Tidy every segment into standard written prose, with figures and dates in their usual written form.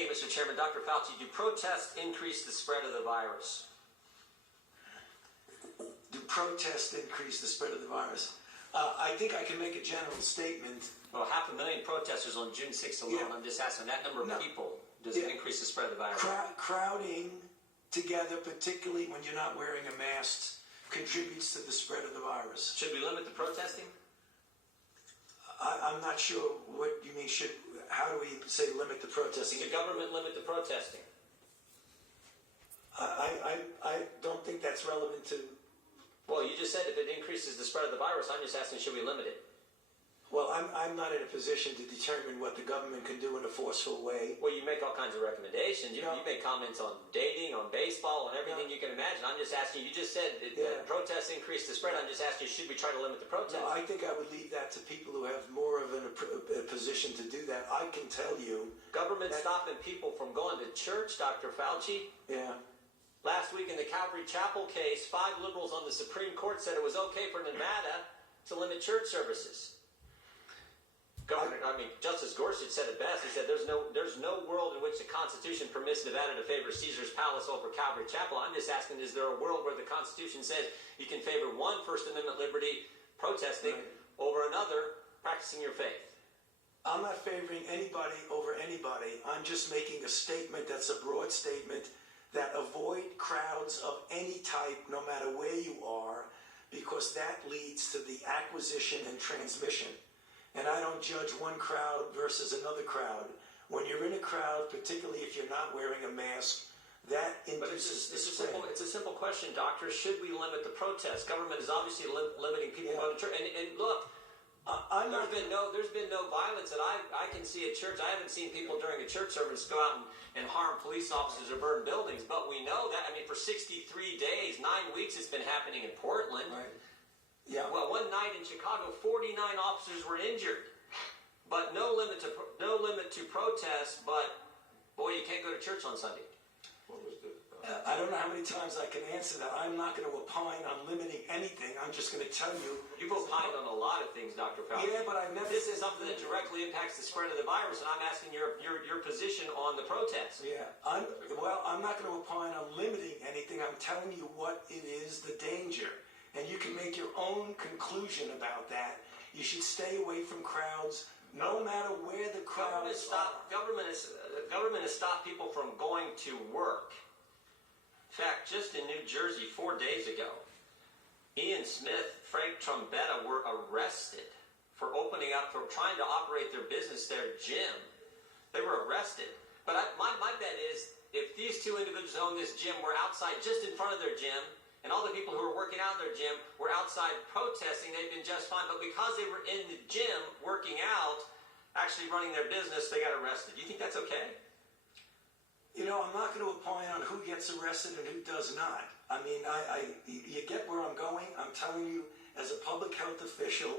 Thank you, Mr. Chairman. Dr. Fauci, do protests increase the spread of the virus? Do protests increase the spread of the virus? I think I can make a general statement. Well, 500,000 protesters on June 6th alone. Yeah. I'm just asking that number of people. Does it increase the spread of the virus? Crowding together, particularly when you're not wearing a mask, contributes to the spread of the virus. Should we limit the protesting? I'm not sure what you mean. How do we say limit the protesting? Should the government limit the protesting? I don't think that's relevant to. Well, you just said if it increases the spread of the virus, I'm just asking, should we limit it? Well, I'm not in a position to determine what the government can do in a forceful way. Well, you make all kinds of recommendations. You make comments on dating, on baseball, on everything you can imagine. I'm just asking you. You just said protests increase the spread. I'm just asking you, should we try to limit the protests? No, I think I would leave that to people who have more of a position to do that. I can tell you. Government stopping people from going to church, Dr. Fauci. Yeah. Last week in the Calvary Chapel case, 5 liberals on the Supreme Court said it was okay for Nevada to limit church services. Justice Gorsuch said it best. He said, "There's no world in which the Constitution permits Nevada to favor Caesar's Palace over Calvary Chapel." I'm just asking, is there a world where the Constitution says you can favor one First Amendment liberty, protesting, over another, practicing your faith? I'm not favoring anybody over anybody. I'm just making a statement that's a broad statement that avoid crowds of any type, no matter where you are, because that leads to the acquisition and transmission. And I don't judge one crowd versus another crowd. When you're in a crowd, particularly if you're not wearing a mask, that induces the spread. It's a simple question, doctor. Should we limit the protests? Government is obviously limiting people going to church. And look, there's been no violence that I can see at church. I haven't seen people during a church service go out and harm police officers or burn buildings. But we know that, for 63 days, 9 weeks, it's been happening in Portland. Right. Yeah. Well, one night in Chicago, 49 officers were injured, but no limit to protest. But boy, you can't go to church on Sunday. I don't know how many times I can answer that. I'm not going to opine on limiting anything. I'm just going to tell you. You've opined on a lot of things, Dr. Fauci. Yeah, but I've never. This is something that directly impacts the spread of the virus, and I'm asking your position on the protest. Yeah. I'm not going to opine on limiting anything. I'm telling you what it is, the danger. And you can make your own conclusion about that. You should stay away from crowds, no matter where the crowds are. Government has stopped people from going to work. In fact, just in New Jersey 4 days ago, Ian Smith, Frank Trombetta were arrested for trying to operate their business, their gym. They were arrested. But my bet is, if these two individuals who own this gym were outside just in front of their gym, and all the people who were working out in their gym were outside protesting, they'd been just fine. But because they were in the gym working out, actually running their business, they got arrested. Do you think that's okay? I'm not going to opine on who gets arrested and who does not. You get where I'm going. I'm telling you, as a public health official,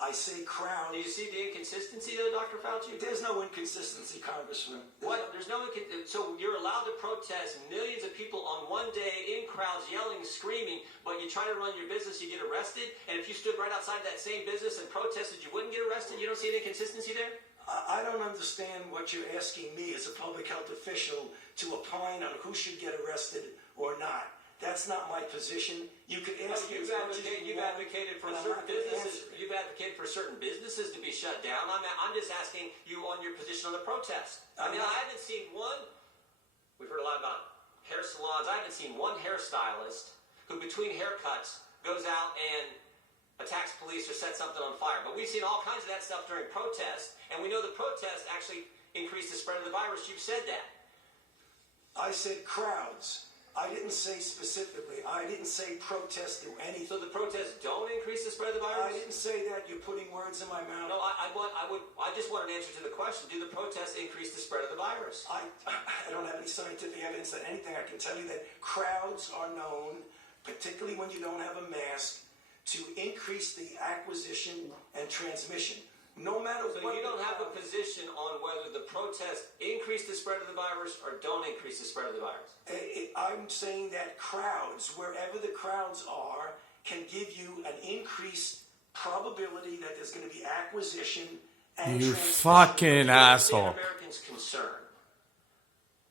I say crowd. Do you see the inconsistency, though, Dr. Fauci? There's no inconsistency, Congressman. So you're allowed to protest, millions of people on one day in crowds yelling, screaming, but you try to run your business, you get arrested? And if you stood right outside that same business and protested, you wouldn't get arrested? You don't see any inconsistency there? I don't understand what you're asking me as a public health official to opine on who should get arrested or not. That's not my position. You could ask me. You've advocated for certain businesses. You've advocated for certain businesses to be shut down. I'm just asking you on your position on the protest. I haven't seen one. We've heard a lot about hair salons. I haven't seen one hairstylist who, between haircuts, goes out and attacks police or sets something on fire. But we've seen all kinds of that stuff during protests, and we know the protests actually increase the spread of the virus. You've said that. I said crowds. I didn't say specifically. I didn't say protest do anything. So the protests don't increase the spread of the virus? I didn't say that. You're putting words in my mouth. No, I just want an answer to the question. Do the protests increase the spread of the virus? I don't have any scientific evidence that anything. I can tell you that crowds are known, particularly when you don't have a mask, to increase the acquisition and transmission. No matter what. So you don't have a position on whether the protests increase the spread of the virus or don't increase the spread of the virus? I'm saying that crowds, wherever the crowds are, can give you an increased probability that there's going to be acquisition and You transmission. fucking asshole. Americans' concern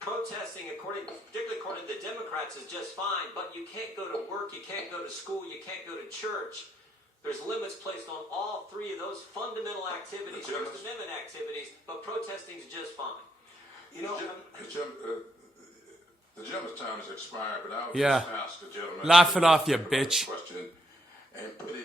protesting, particularly according to the Democrats, is just fine, but you can't go to work, you can't go to school, you can't go to church. There's limits placed on all three of those fundamental activities, First Amendment activities, but protesting is just fine. You know, the gentleman's time has expired, but I would Yeah. just ask the gentleman. Laugh it off, you bitch. Question and put it